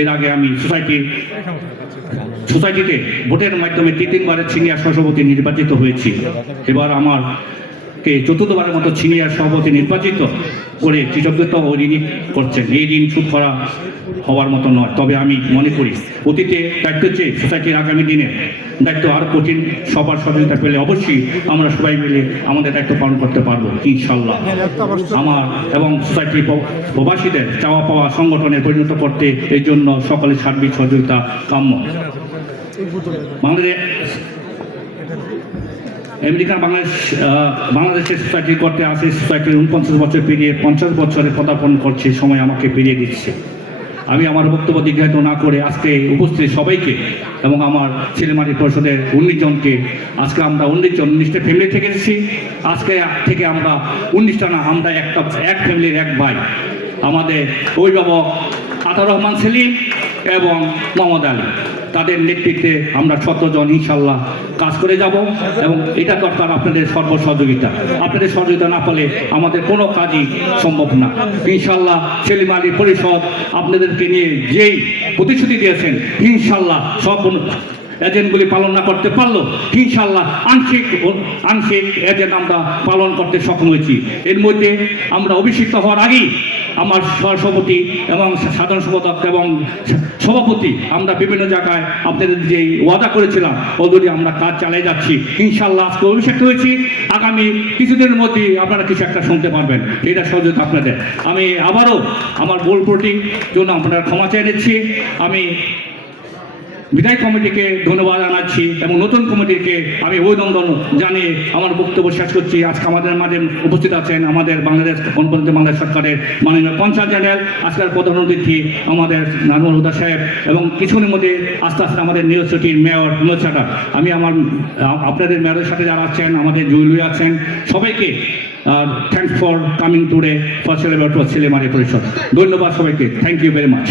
এর আগে আমি সোসাইটিতে ভোটের মাধ্যমে তিনবারের সিনিয়র সভাপতি নির্বাচিত হয়েছি। এবার আমারকে চতুর্থবারের মতো সিনিয়র সভাপতি নির্বাচিত করে কৃতজ্ঞতা ও ঋণী করছেন। এই ঋণ শোধ করা হওয়ার মতো নয়, তবে আমি মনে করি অতীতে দায়িত্ব চেয়ে সোসাইটির আগামী দিনে দায়িত্ব আরও কঠিন, সবার সহযোগিতা পেলে অবশ্যই আমরা সবাই মিলে আমাদের দায়িত্ব পালন করতে পারবো ইনশাল্লাহ। আমার এবং সোসাইটির প্রবাসীদের চাওয়া পাওয়া সংগঠনে পরিণত করতে এই জন্য সকলের সার্বিক সহযোগিতা কাম্য। বাংলাদেশের সোসাইটি করতে আসে সোসাইটির 49 বছর পেরিয়ে 50 বছরে পদার্পণ করছে, সময় আমাকে পেরিয়ে দিচ্ছে। আমি আমার বক্তব্য দীর্ঘায়িত না করে আজকে উপস্থিত সবাইকে এবং আমার ছেলেমারি পরিষদের 19 জনকে, আজকে আমরা 19টা ফ্যামিলি থেকে এসেছি। আজকে থেকে আমরা 19টা না, আমরা এক ফ্যামিলির এক ভাই। আমাদের অভিভাবক আতাউর রহমান সেলিম এবং মোহাম্মদ আলী, তাদের নেতৃত্বে আমরা 17 জন ইনশাল্লাহ কাজ করে যাব এবং এটা দরকার আপনাদের সহযোগিতা। আপনাদের সহযোগিতা না পেলে আমাদের কোনো কাজই সম্ভব না ইনশাল্লাহ। সেলিম আলী পরিষদ আপনাদেরকে নিয়ে যেই প্রতিশ্রুতি দিয়েছেন ইনশাল্লাহ সব এজেন্টগুলি পালন না করতে পারলো ইনশাল্লাহ আংশিক এজেন্ট আমরা পালন করতে সক্ষম হয়েছি। এর মধ্যে আমরা অভিষিক্ত হওয়ার আগেই আমার সহসভাপতি এবং সাধারণ সম্পাদক এবং সভাপতি আমরা বিভিন্ন জায়গায় আপনাদের যে ওয়াদা করেছিলাম অলরেডি আমরা কাজ চালিয়ে যাচ্ছি ইনশাল্লাহ। আজকে অভিষিক্ত হয়েছি, আগামী কিছুদিনের মধ্যে আপনারা কিছু একটা শুনতে পারবেন। এটা সহযোগিতা আপনাদের। আমি আবারও আমার ভুল ত্রুটির জন্য আপনারা ক্ষমা চেয়ে নিচ্ছি। আমি বিদায় কমিটিকে ধন্যবাদ জানাচ্ছি এবং নতুন কমিটিকে আমি অভিনন্দন জানিয়ে আমার বক্তব্য শেষ করছি। আজকে আমাদের মাঝে উপস্থিত আছেন আমাদের গণপ্রজাতন্ত্রী বাংলাদেশ সরকারের মাননীয় পঞ্চায়েত জেনারেল, আজকের প্রধান অতিথি আমাদের নাজমুল হুদা সাহেব এবং কিছুক্ষণের মধ্যে আস্তে আস্তে আমাদের নিউ সিটির মেয়র বিনোদ চাটা। আমি আপনাদের মেয়রের সাথে যারা আছেন, আমাদের জুইলুই আছেন, সবাইকে thanks for coming today for celebrate Salim Ali পরিষদ। ধন্যবাদ সবাইকে, থ্যাংক ইউ ভেরি মাচ।